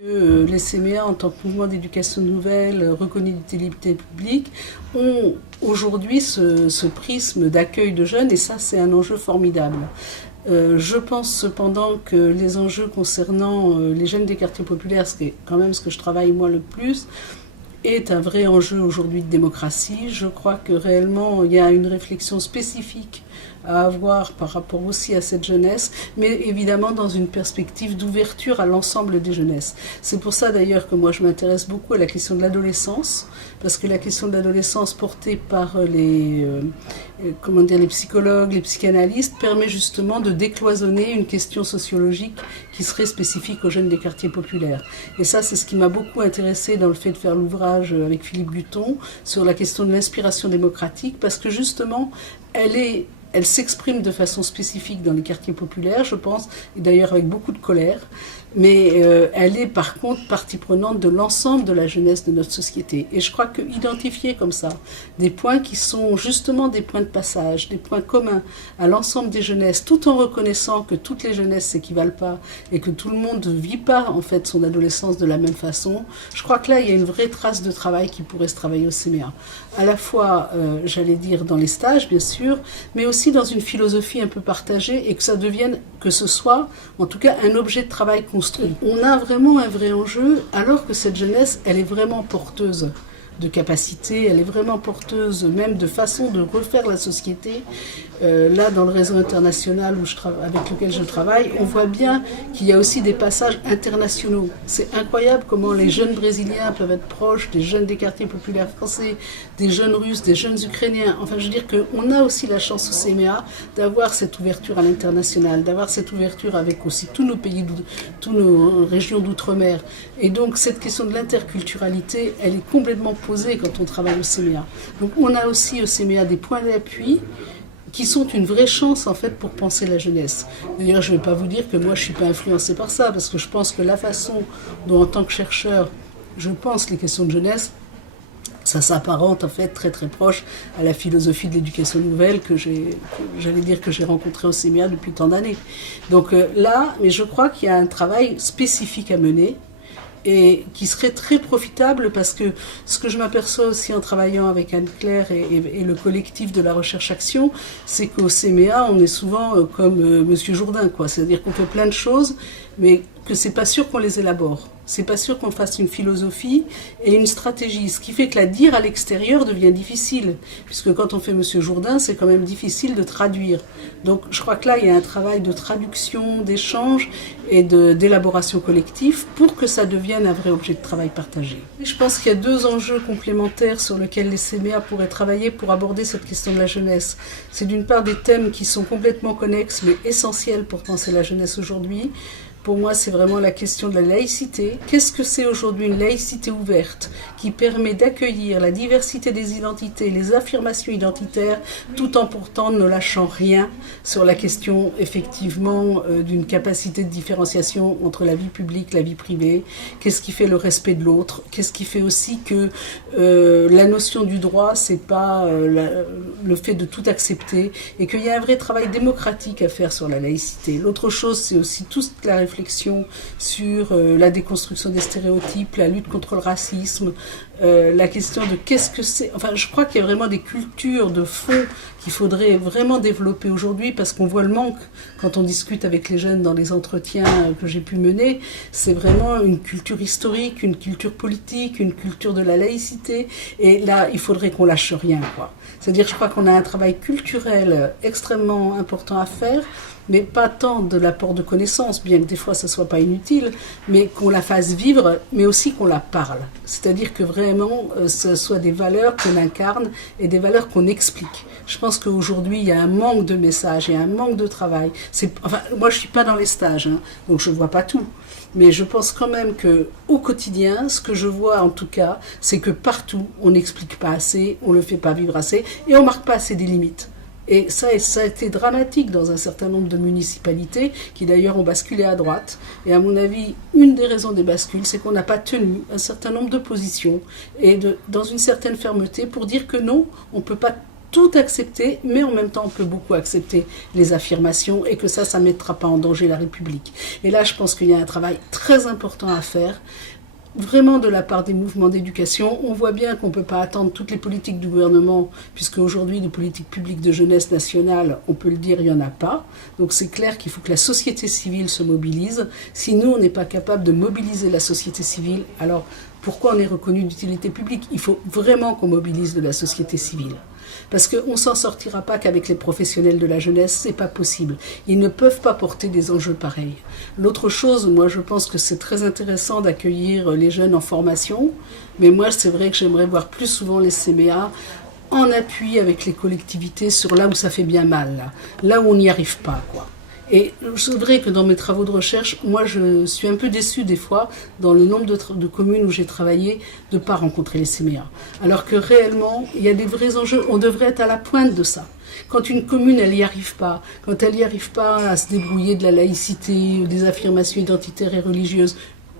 Les CMA, en tant que mouvement d'éducation nouvelle reconnu d'utilité publique, ont aujourd'hui ce prisme d'accueil de jeunes, et ça, c'est un enjeu formidable. Je pense cependant que les enjeux concernant les jeunes des quartiers populaires, ce qui est quand même ce que je travaille moi le plus, est un vrai enjeu aujourd'hui de démocratie. Je crois que réellement il y a une réflexion spécifique à avoir par rapport aussi à cette jeunesse, mais évidemment dans une perspective d'ouverture à l'ensemble des jeunesses. C'est pour ça d'ailleurs que moi je m'intéresse beaucoup à la question de l'adolescence, parce que la question de l'adolescence portée par les psychologues, les psychanalystes, permet justement de décloisonner une question sociologique qui serait spécifique aux jeunes des quartiers populaires. Et ça, c'est ce qui m'a beaucoup intéressé dans le fait de faire l'ouvrage avec Philippe Guton sur la question de l'inspiration démocratique, parce que justement, elle s'exprime de façon spécifique dans les quartiers populaires, je pense, et d'ailleurs avec beaucoup de colère, mais elle est par contre partie prenante de l'ensemble de la jeunesse de notre société. Et je crois qu'identifier comme ça des points qui sont justement des points de passage, des points communs à l'ensemble des jeunesses, tout en reconnaissant que toutes les jeunesses s'équivalent pas et que tout le monde ne vit pas en fait son adolescence de la même façon, je crois que là il y a une vraie trace de travail qui pourrait se travailler au CMA. À la fois, j'allais dire, dans les stages bien sûr, mais aussi dans une philosophie un peu partagée, et que ça devienne, que ce soit en tout cas un objet de travail construit. On a vraiment un vrai enjeu, alors que cette jeunesse, elle est vraiment porteuse de capacité, elle est vraiment porteuse même de façon de refaire la société. Là, dans le réseau international avec lequel je travaille, on voit bien qu'il y a aussi des passages internationaux. C'est incroyable comment les jeunes Brésiliens peuvent être proches des jeunes des quartiers populaires français, des jeunes Russes, des jeunes Ukrainiens. Enfin, je veux dire qu'on a aussi la chance au CMA d'avoir cette ouverture à l'international, d'avoir cette ouverture avec aussi tous nos pays, toutes nos régions d'outre-mer. Et donc, cette question de l'interculturalité, elle est complètement posée quand on travaille au CMA. Donc, on a aussi au CMA des points d'appui qui sont une vraie chance en fait pour penser la jeunesse. D'ailleurs, je ne vais pas vous dire que moi je ne suis pas influencée par ça, parce que je pense que la façon dont en tant que chercheur je pense les questions de jeunesse, ça s'apparente en fait très très proche à la philosophie de l'éducation nouvelle que j'ai rencontrée au CMA depuis tant d'années. Donc là, mais je crois qu'il y a un travail spécifique à mener, et qui serait très profitable, parce que ce que je m'aperçois aussi en travaillant avec Anne-Claire et le collectif de la recherche-action, c'est qu'au CMA, on est souvent comme Monsieur Jourdain, quoi. C'est-à-dire qu'on fait plein de choses, mais que c'est pas sûr qu'on les élabore. C'est pas sûr qu'on fasse une philosophie et une stratégie, ce qui fait que la dire à l'extérieur devient difficile, puisque quand on fait Monsieur Jourdain, c'est quand même difficile de traduire. Donc je crois que là, il y a un travail de traduction, d'échange et d'élaboration collective pour que ça devienne un vrai objet de travail partagé. Et je pense qu'il y a deux enjeux complémentaires sur lesquels les CMA pourraient travailler pour aborder cette question de la jeunesse. C'est d'une part des thèmes qui sont complètement connexes, mais essentiels pour penser la jeunesse aujourd'hui. Pour moi, c'est vraiment la question de la laïcité. Qu'est-ce que c'est aujourd'hui une laïcité ouverte qui permet d'accueillir la diversité des identités, les affirmations identitaires, tout en pourtant ne lâchant rien sur la question, effectivement, d'une capacité de différenciation entre la vie publique, la vie privée. Qu'est-ce qui fait le respect de l'autre? Qu'est-ce qui fait aussi que la notion du droit, c'est pas le fait de tout accepter, et qu'il y a un vrai travail démocratique à faire sur la laïcité. L'autre chose, c'est aussi toute la réflexion sur la déconstruction des stéréotypes, la lutte contre le racisme, la question de qu'est-ce que c'est. Enfin, je crois qu'il y a vraiment des cultures de fond qu'il faudrait vraiment développer aujourd'hui, parce qu'on voit le manque quand on discute avec les jeunes dans les entretiens que j'ai pu mener. C'est vraiment une culture historique, une culture politique, une culture de la laïcité, et là, il faudrait qu'on lâche rien, quoi. C'est-à-dire, je crois qu'on a un travail culturel extrêmement important à faire, mais pas tant de l'apport de connaissances, bien que des fois ça ne soit pas inutile, mais qu'on la fasse vivre, mais aussi qu'on la parle. C'est-à-dire que vraiment, ce soit des valeurs qu'on incarne et des valeurs qu'on explique. Je pense qu'aujourd'hui, il y a un manque de messages et un manque de travail. Enfin, moi, je ne suis pas dans les stages, hein, donc je ne vois pas tout. Mais je pense quand même qu'au quotidien, ce que je vois en tout cas, c'est que partout, on n'explique pas assez, on ne le fait pas vivre assez, et on ne marque pas assez des limites. Et ça a été dramatique dans un certain nombre de municipalités qui d'ailleurs ont basculé à droite. Et à mon avis, une des raisons des bascules, c'est qu'on n'a pas tenu un certain nombre de positions et dans une certaine fermeté pour dire que non, on ne peut pas tout accepter, mais en même temps on peut beaucoup accepter les affirmations et que ça ne mettra pas en danger la République. Et là je pense qu'il y a un travail très important à faire, vraiment de la part des mouvements d'éducation. On voit bien qu'on ne peut pas attendre toutes les politiques du gouvernement, puisque aujourd'hui, les politiques publiques de jeunesse nationale, on peut le dire, il n'y en a pas. Donc c'est clair qu'il faut que la société civile se mobilise. Si nous, on n'est pas capable de mobiliser la société civile, alors pourquoi on est reconnu d'utilité publique? Il faut vraiment qu'on mobilise de la société civile. Parce qu'on ne s'en sortira pas qu'avec les professionnels de la jeunesse, c'est pas possible. Ils ne peuvent pas porter des enjeux pareils. L'autre chose, moi je pense que c'est très intéressant d'accueillir les jeunes en formation, mais moi c'est vrai que j'aimerais voir plus souvent les CMA en appui avec les collectivités sur là où ça fait bien mal, là où on n'y arrive pas, quoi. Et c'est vrai que dans mes travaux de recherche, moi je suis un peu déçue des fois, dans le nombre de communes où j'ai travaillé, de ne pas rencontrer les CMA. Alors que réellement, il y a des vrais enjeux, on devrait être à la pointe de ça. Quand une commune, elle n'y arrive pas, quand elle n'y arrive pas à se débrouiller de la laïcité, des affirmations identitaires et religieuses,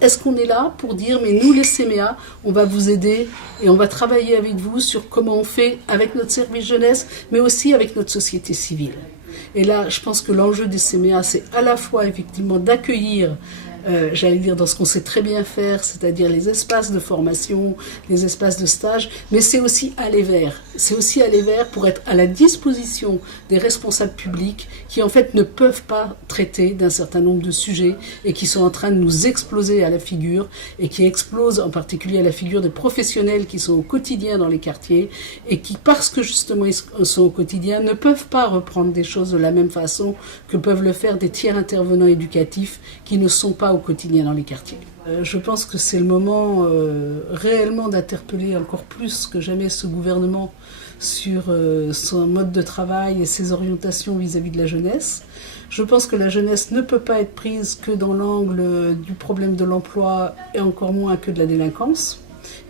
est-ce qu'on est là pour dire, mais nous les CMA, on va vous aider et on va travailler avec vous sur comment on fait avec notre service jeunesse, mais aussi avec notre société civile. Et là, je pense que l'enjeu des CMA, c'est à la fois effectivement d'accueillir, j'allais dire dans ce qu'on sait très bien faire, c'est-à-dire les espaces de formation, les espaces de stage, mais c'est aussi aller vers. C'est aussi aller vers pour être à la disposition des responsables publics qui en fait ne peuvent pas traiter d'un certain nombre de sujets et qui sont en train de nous exploser à la figure et qui explosent en particulier à la figure des professionnels qui sont au quotidien dans les quartiers et qui, parce que justement ils sont au quotidien, ne peuvent pas reprendre des choses de la même façon que peuvent le faire des tiers intervenants éducatifs qui ne sont pas au quotidien dans les quartiers. Je pense que c'est le moment réellement d'interpeller encore plus que jamais ce gouvernement sur son mode de travail et ses orientations vis-à-vis de la jeunesse. Je pense que la jeunesse ne peut pas être prise que dans l'angle du problème de l'emploi et encore moins que de la délinquance.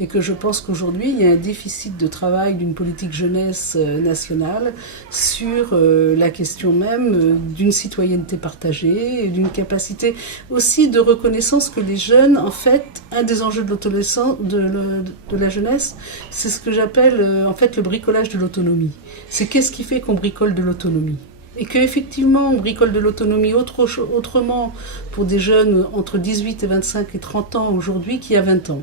Et que je pense qu'aujourd'hui, il y a un déficit de travail d'une politique jeunesse nationale sur la question même d'une citoyenneté partagée, d'une capacité aussi de reconnaissance que les jeunes, en fait, un des enjeux de l'adolescence, de la jeunesse, c'est ce que j'appelle en fait le bricolage de l'autonomie. C'est qu'est-ce qui fait qu'on bricole de l'autonomie ? Et qu'effectivement, on bricole de l'autonomie autrement pour des jeunes entre 18 et 25 et 30 ans aujourd'hui qu'il y a 20 ans.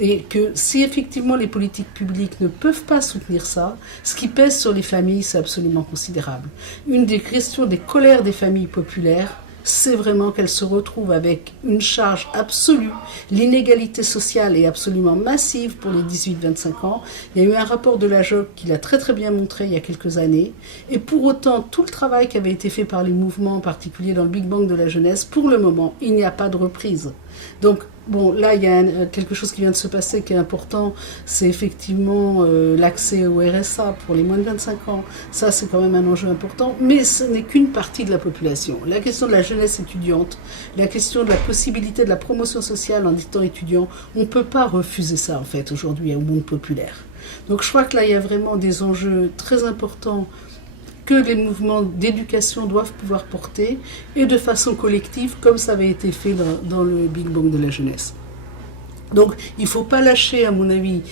Et que si effectivement les politiques publiques ne peuvent pas soutenir ça, ce qui pèse sur les familles, c'est absolument considérable. Une des questions des colères des familles populaires, c'est vraiment qu'elles se retrouvent avec une charge absolue. L'inégalité sociale est absolument massive pour les 18-25 ans. Il y a eu un rapport de la JOC qui l'a très très bien montré il y a quelques années. Et pour autant, tout le travail qui avait été fait par les mouvements, en particulier dans le Big Bang de la jeunesse, pour le moment, il n'y a pas de reprise. Donc, bon, là, il y a quelque chose qui vient de se passer qui est important, c'est effectivement l'accès au RSA pour les moins de 25 ans. Ça, c'est quand même un enjeu important, mais ce n'est qu'une partie de la population. La question de la jeunesse étudiante, la question de la possibilité de la promotion sociale en étant étudiant, on ne peut pas refuser ça, en fait, aujourd'hui, au monde populaire. Donc, je crois que là, il y a vraiment des enjeux très importants que les mouvements d'éducation doivent pouvoir porter, et de façon collective, comme ça avait été fait dans le Big Bang de la jeunesse. Donc il ne faut pas lâcher, à mon avis,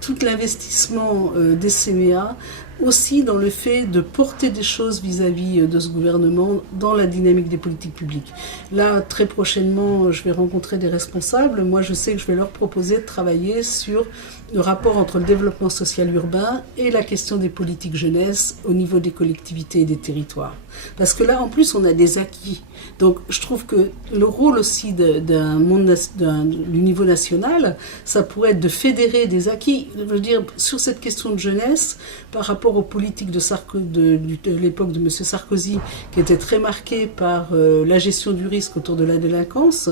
tout l'investissement des CMA, aussi dans le fait de porter des choses vis-à-vis de ce gouvernement dans la dynamique des politiques publiques. Là, très prochainement, je vais rencontrer des responsables. Moi, je sais que je vais leur proposer de travailler sur le rapport entre le développement social urbain et la question des politiques jeunesse au niveau des collectivités et des territoires. Parce que là, en plus, on a des acquis. Donc, je trouve que le rôle aussi du niveau national, ça pourrait être de fédérer des acquis. Je veux dire, sur cette question de jeunesse, par rapport aux politiques de l'époque de M. Sarkozy, qui était très marquée par la gestion du risque autour de la délinquance,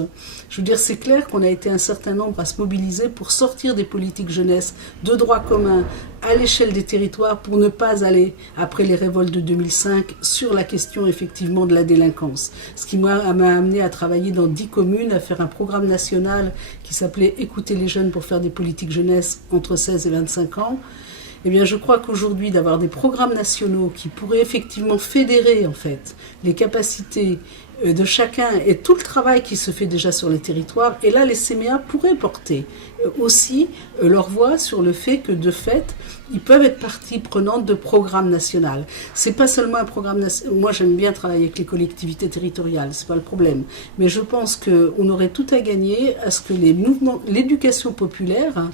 je veux dire, c'est clair qu'on a été un certain nombre à se mobiliser pour sortir des politiques jeunesse de droit commun à l'échelle des territoires pour ne pas aller, après les révoltes de 2005, sur la question effectivement de la délinquance. Ce qui m'a amené à travailler dans 10 communes, à faire un programme national qui s'appelait « Écouter les jeunes pour faire des politiques jeunesse entre 16 et 25 ans ». Eh bien, je crois qu'aujourd'hui, d'avoir des programmes nationaux qui pourraient effectivement fédérer, en fait, les capacités de chacun et tout le travail qui se fait déjà sur les territoires. Et là, les CMA pourraient porter aussi leur voix sur le fait que, de fait, ils peuvent être partie prenante de programmes nationaux. C'est pas seulement un programme national. Moi, j'aime bien travailler avec les collectivités territoriales, c'est pas le problème. Mais je pense qu'on aurait tout à gagner à ce que les mouvements, l'éducation populaire,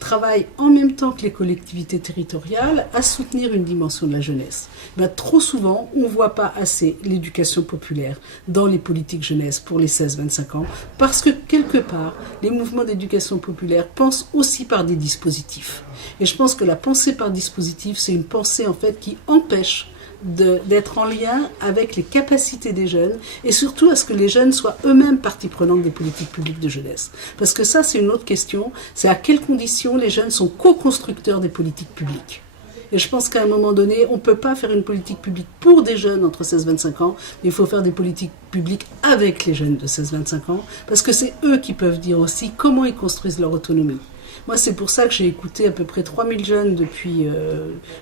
travaillent en même temps que les collectivités territoriales à soutenir une dimension de la jeunesse. Ben, trop souvent, on ne voit pas assez l'éducation populaire dans les politiques jeunesse pour les 16-25 ans, parce que quelque part, les mouvements d'éducation populaire pensent aussi par des dispositifs. Et je pense que la pensée par dispositif, c'est une pensée en fait qui empêche d'être en lien avec les capacités des jeunes et surtout à ce que les jeunes soient eux-mêmes partie prenante des politiques publiques de jeunesse. Parce que ça, c'est une autre question, c'est à quelles conditions les jeunes sont co-constructeurs des politiques publiques. Et je pense qu'à un moment donné, on ne peut pas faire une politique publique pour des jeunes entre 16 et 25 ans, mais il faut faire des politiques publiques avec les jeunes de 16-25 ans, parce que c'est eux qui peuvent dire aussi comment ils construisent leur autonomie. Moi, c'est pour ça que j'ai écouté à peu près 3000 jeunes depuis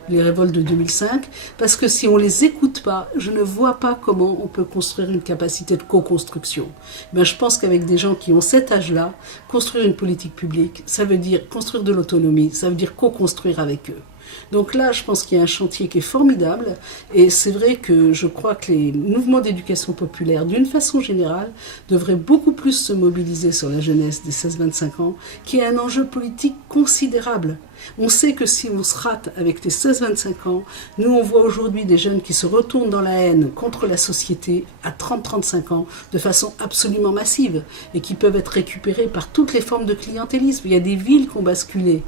les révoltes de 2005, parce que si on ne les écoute pas, je ne vois pas comment on peut construire une capacité de co-construction. Ben, je pense qu'avec des gens qui ont cet âge-là, construire une politique publique, ça veut dire construire de l'autonomie, ça veut dire co-construire avec eux. Donc là, je pense qu'il y a un chantier qui est formidable et c'est vrai que je crois que les mouvements d'éducation populaire, d'une façon générale, devraient beaucoup plus se mobiliser sur la jeunesse des 16-25 ans, qui est un enjeu politique considérable. On sait que si on se rate avec les 16-25 ans, nous on voit aujourd'hui des jeunes qui se retournent dans la haine contre la société à 30-35 ans de façon absolument massive et qui peuvent être récupérés par toutes les formes de clientélisme. Il y a des villes qui ont basculé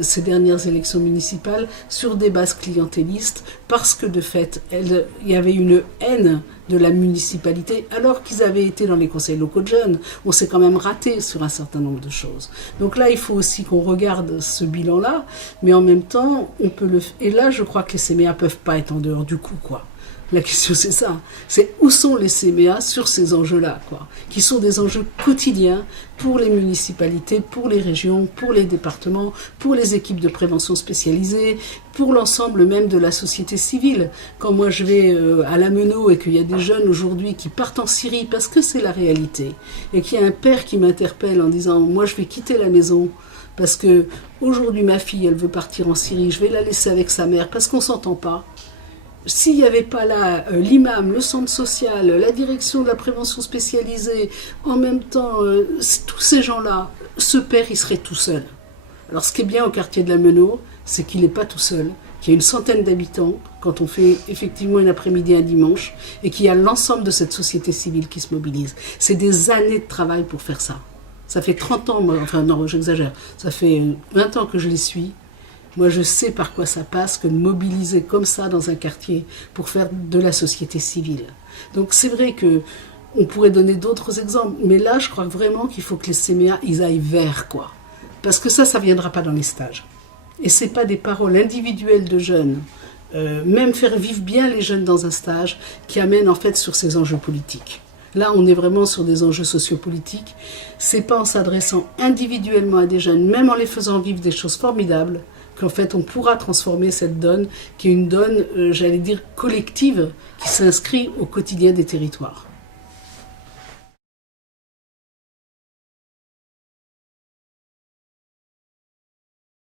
ces dernières élections municipales sur des bases clientélistes parce que de fait, il y avait une haine de la municipalité, alors qu'ils avaient été dans les conseils locaux de jeunes. On s'est quand même raté sur un certain nombre de choses. Donc là, il faut aussi qu'on regarde ce bilan-là, mais en même temps, on peut le... Et là, je crois que les CMA ne peuvent pas être en dehors du coup, quoi. La question, c'est ça. C'est où sont les CMA sur ces enjeux-là, quoi, qui sont des enjeux quotidiens pour les municipalités, pour les régions, pour les départements, pour les équipes de prévention spécialisées, pour l'ensemble même de la société civile. Quand moi je vais à la Meneaux et qu'il y a des jeunes aujourd'hui qui partent en Syrie parce que c'est la réalité, et qu'il y a un père qui m'interpelle en disant « moi je vais quitter la maison », parce que aujourd'hui ma fille elle veut partir en Syrie, je vais la laisser avec sa mère parce qu'on s'entend pas. S'il n'y avait pas là l'imam, le centre social, la direction de la prévention spécialisée, en même temps, tous ces gens-là, ce père, il serait tout seul. Alors ce qui est bien au quartier de la Meneaux, c'est qu'il n'est pas tout seul, qu'il y a une centaine d'habitants, quand on fait effectivement une après-midi un dimanche, et qu'il y a l'ensemble de cette société civile qui se mobilise. C'est des années de travail pour faire ça. Ça fait 30 ans, enfin non, j'exagère, ça fait 20 ans que je les suis. Moi, je sais par quoi ça passe que de mobiliser comme ça dans un quartier pour faire de la société civile. Donc c'est vrai que on pourrait donner d'autres exemples, mais là, je crois vraiment qu'il faut que les CMA, ils aillent vers quoi. Parce que ça ne viendra pas dans les stages. Et ce n'est pas des paroles individuelles de jeunes, même faire vivre bien les jeunes dans un stage, qui amènent en fait sur ces enjeux politiques. Là, on est vraiment sur des enjeux sociopolitiques. Ce n'est pas en s'adressant individuellement à des jeunes, même en les faisant vivre des choses formidables, qu'en fait on pourra transformer cette donne, qui est une donne, j'allais dire, collective, qui s'inscrit au quotidien des territoires.